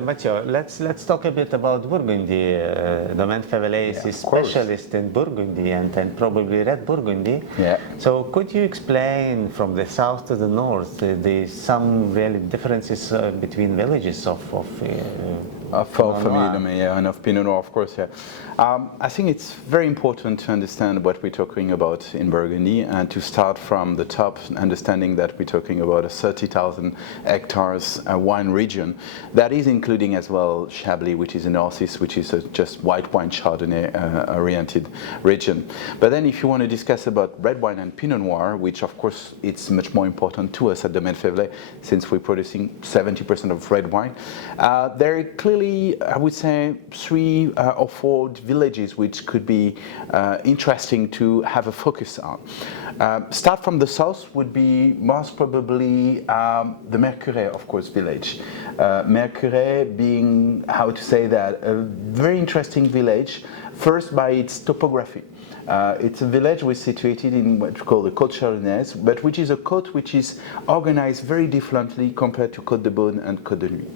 Matteo, let's talk a bit about Burgundy. Domaine Févelay is specialist in Burgundy and probably red Burgundy. Yeah. So could you explain from the south to the north some really differences between villages of Pinot Noir and of Pinot Noir, of course. Yeah. I think it's very important to understand what we're talking about in Burgundy, and to start from the top, understanding that we're talking about a 30,000 hectares wine region that is including as well Chablis, which is in Northeast, which is a just white wine Chardonnay oriented region. But then if you want to discuss about red wine and Pinot Noir, which of course it's much more important to us at Domaine Févelay, since we're producing 70% of red wine, there are clearly, I would say, 3 or 4 villages which could be interesting to have a focus on. Start from the south would be most probably the Mercurey, of course, village. Mercurey being, how to say that, a very interesting village, first by its topography. It's a village which is situated in what we call the Côte Chalonnaise, but which is a côte which is organized very differently compared to Côte de Beaune and Côte de Nuit.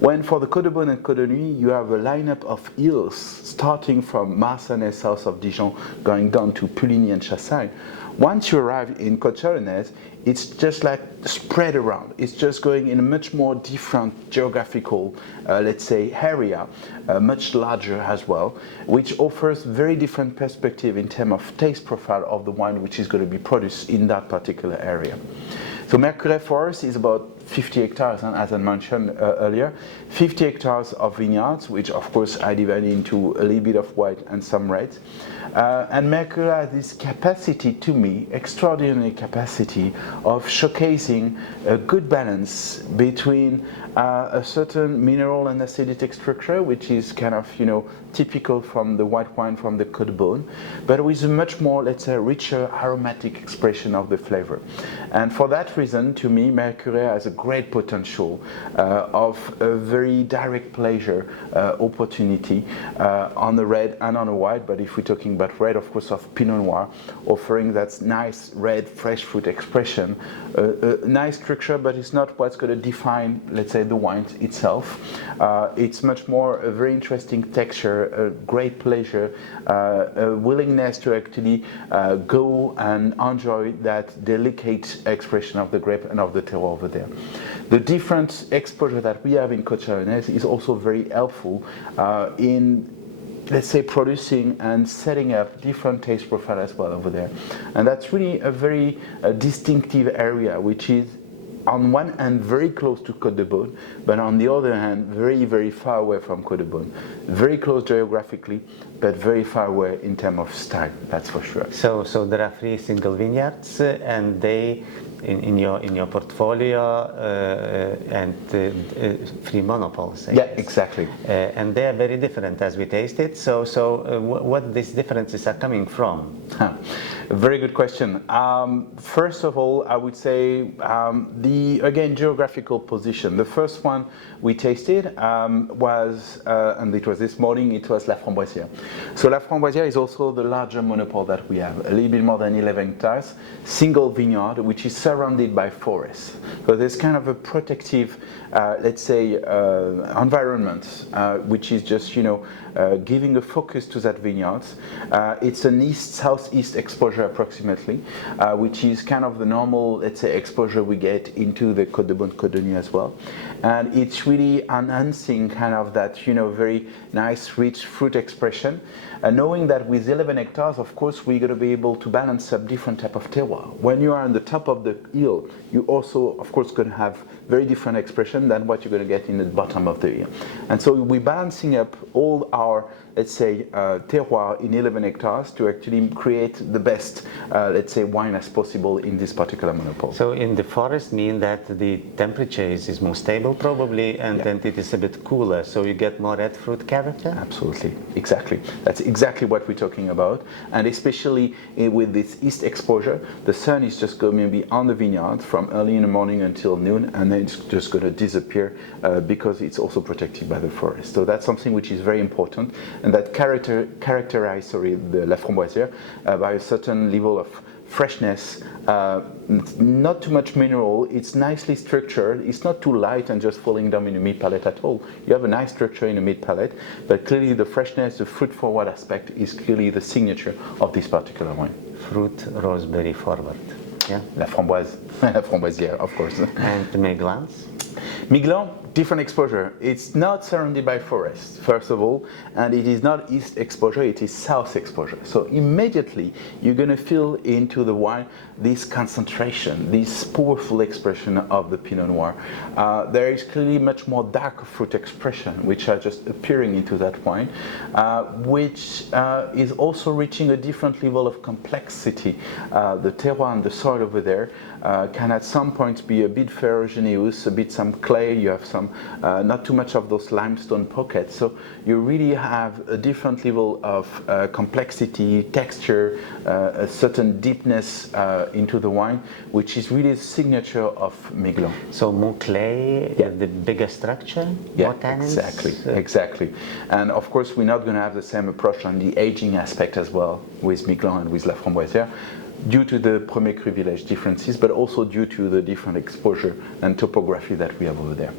When for the Côte de Beaune and Côte de Nuit, you have a lineup of hills starting from Marsanais, south of Dijon, going down to Puligny and Chassagne. Once you arrive in Côte Chalonnaise, it's just like spread around. It's just going in a much more different geographical, let's say, area, much larger as well, which offers very different perspective in terms of taste profile of the wine which is going to be produced in that particular area. So Mercurey for us is about 50 hectares, and as I mentioned earlier, 50 hectares of vineyards, which of course I divide into a little bit of white and some red. And Mercurey has this capacity, to me, extraordinary capacity of showcasing a good balance between a certain mineral and acidic structure, which is kind of, typical from the white wine from the Côte de Beaune, but with a much more, let's say, richer aromatic expression of the flavor. And for that reason, to me, Mercurey has a great potential of a very direct pleasure opportunity on the red and on the white. But if we're talking about red, of course, of Pinot Noir, offering that nice red fresh fruit expression, nice structure, but it's not what's going to define, let's say, the wine itself. It's much more a very interesting texture, a great pleasure, a willingness to actually go and enjoy that delicate expression of the grape and of the terroir over there. The different exposure that we have in Côte Chalonnaise is also very helpful in, let's say, producing and setting up different taste profile as well over there. And that's really a very distinctive area, which is on one hand very close to Côte de Beaune, but on the other hand very, very far away from Côte de Beaune. Very close geographically, but very far away in terms of style, that's for sure. So there are 3 single vineyards, and they in your portfolio and 3 monopoles. Yeah, exactly. And they are very different as we tasted. So what these differences are coming from? A very good question. First of all, I would say the, again, geographical position. The first one we tasted was, and it was this morning, it was La Framboisière. So La Framboisière is also the larger monopole that we have, a little bit more than 11 hectares, single vineyard, which is surrounded by forests. So there's kind of a protective, let's say, environment, which is just, giving a focus to that vineyard. It's an east-southeast exposure approximately, which is kind of the normal, let's say, exposure we get into the Côte de Beaune, Côte de Nuit as well. And it's really enhancing kind of that, very nice, rich fruit expression. Knowing that with 11 hectares, of course, we're going to be able to balance up different type of terroir. When you are on the top of the hill, you also, of course, going to have very different expression than what you're going to get in the bottom of the hill. And so we're balancing up all our, let's say, terroir in 11 hectares to actually create the best, let's say, wine as possible in this particular monopole. So in the forest mean that the temperature is more stable probably, and then it is a bit cooler, so you get more red fruit character? Absolutely, exactly. That's exactly what we're talking about. And especially with this east exposure, the sun is just going to be on the vineyard from early in the morning until noon, and then it's just going to disappear because it's also protected by the forest. So that's something which is very important, and that characterize the La Framboisière by a certain level of freshness, not too much mineral. It's nicely structured. It's not too light and just falling down in the mid palate at all. You have a nice structure in the mid palate, but clearly the freshness, the fruit forward aspect is clearly the signature of this particular wine. Fruit raspberry forward. Yeah. La framboise, la framboisière, of course. And Miglans? Miglan, different exposure. It's not surrounded by forests, first of all, and it is not east exposure, it is south exposure. So immediately you're going to feel into the wine this concentration, this powerful expression of the Pinot Noir. There is clearly much more dark fruit expression, which are just appearing into that wine, which is also reaching a different level of complexity. The terroir and the soil over there can at some points be a bit ferruginous, a bit some clay, you have some, not too much of those limestone pockets. So you really have a different level of complexity, texture, a certain deepness into the wine, which is really the signature of Miglan. So more clay, the bigger structure, more tannins? Exactly. And of course, we're not going to have the same approach on the aging aspect as well with Miglan and with La Framboisière, due to the Premier Cru Village differences, but also due to the different exposure and topography that we have over there.